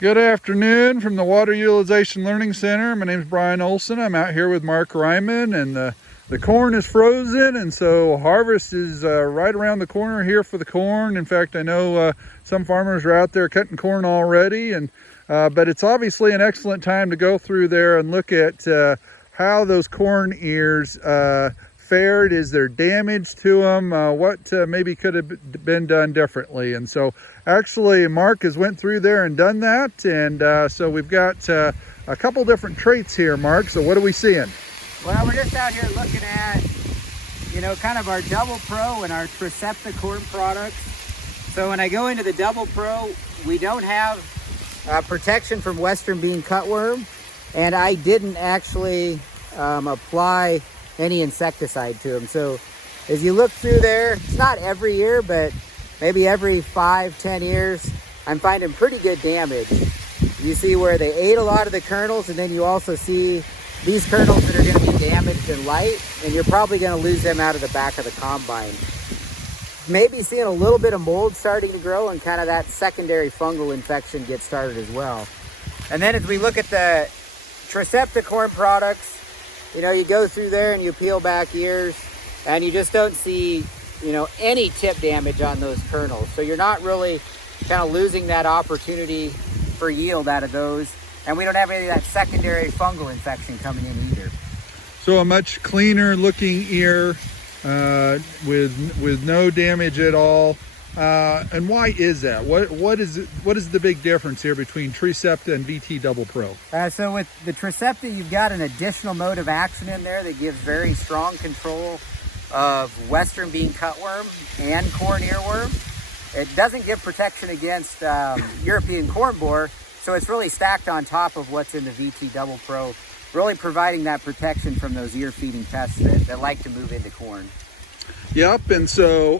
Good afternoon from the Water Utilization Learning Center. My name is Brian Olson. I'm out here with Mark Reiman, and the corn is frozen, and so harvest is right around the corner here for the corn. In fact, I know some farmers are out there cutting corn already, and but it's obviously an excellent time to go through there and look at how those corn ears fared. Is there damage to them? What maybe could have been done differently? And so actually Mark has went through there and done that, and so we've got a couple different traits here, Mark. So what are we seeing? Well, we're just out here looking at, kind of our Double Pro and our Trisepta corn products. So when I go into the Double Pro, we don't have protection from Western bean cutworm, and I didn't actually apply any insecticide to them. So as you look through there, it's not every year, but maybe every 5-10 years, I'm finding pretty good damage. You see where they ate a lot of the kernels, and then you also see these kernels that are going to be damaged and light, and you're probably going to lose them out of the back of the combine. Maybe seeing a little bit of mold starting to grow, and kind of that secondary fungal infection gets started as well. And then as we look at the Trisepta corn products, you go through there and you peel back ears, and you just don't see, any tip damage on those kernels. So you're not really kind of losing that opportunity for yield out of those. And we don't have any of that secondary fungal infection coming in either. So a much cleaner looking ear with no damage at all. And why is that? What is the big difference here between Trisepta and VT Double Pro? So with the Trisepta, you've got an additional mode of action in there that gives very strong control of Western bean cutworm and corn earworm. It doesn't give protection against European corn borer, so it's really stacked on top of what's in the VT Double Pro, really providing that protection from those ear feeding pests that like to move into corn. Yep, and so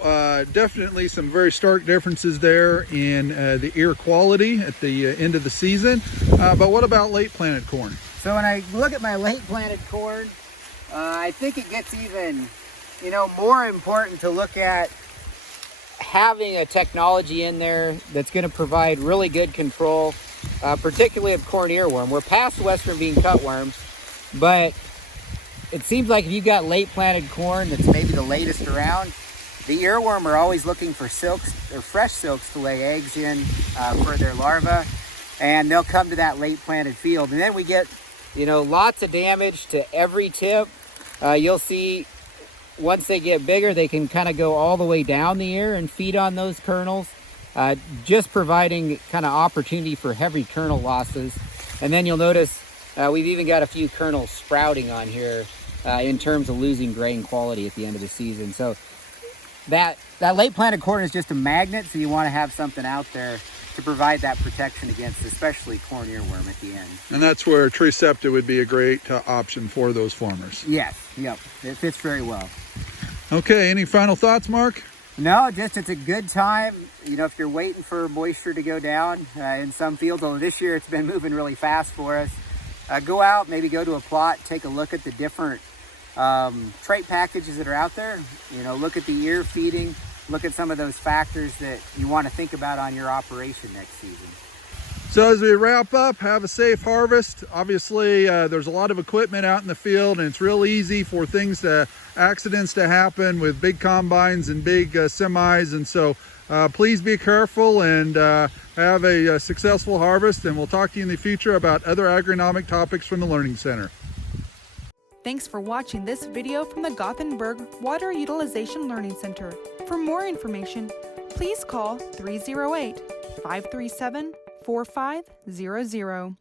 definitely some very stark differences there in the ear quality at the end of the season. But what about late planted corn? So when I look at my late planted corn, I think it gets even, more important to look at having a technology in there that's going to provide really good control, particularly of corn earworm. We're past Western bean cutworm, but it seems like if you've got late planted corn that's maybe the latest around, the earworm are always looking for silks or fresh silks to lay eggs in for their larvae, and they'll come to that late planted field. And then we get, lots of damage to every tip. You'll see once they get bigger, they can kind of go all the way down the ear and feed on those kernels, just providing kind of opportunity for heavy kernel losses. And then you'll notice we've even got a few kernels sprouting on here in terms of losing grain quality at the end of the season. So that late planted corn is just a magnet, so you want to have something out there to provide that protection against especially corn earworm at the end. And that's where Trisepta would be a great option for those farmers. Yes, yep, it fits very well. Okay, any final thoughts, Mark? No, just it's a good time, if you're waiting for moisture to go down in some fields. Although this year it's been moving really fast for us. Go out, maybe go to a plot, take a look at the different trait packages that are out there. Look at the ear feeding, look at some of those factors that you want to think about on your operation next season. So as we wrap up, have a safe harvest. Obviously, there's a lot of equipment out in the field, and it's real easy for accidents to happen with big combines and big semis. And so please be careful and have a successful harvest. And we'll talk to you in the future about other agronomic topics from the Learning Center. Thanks for watching this video from the Gothenburg Water Utilization Learning Center. For more information, please call 308-537-4500.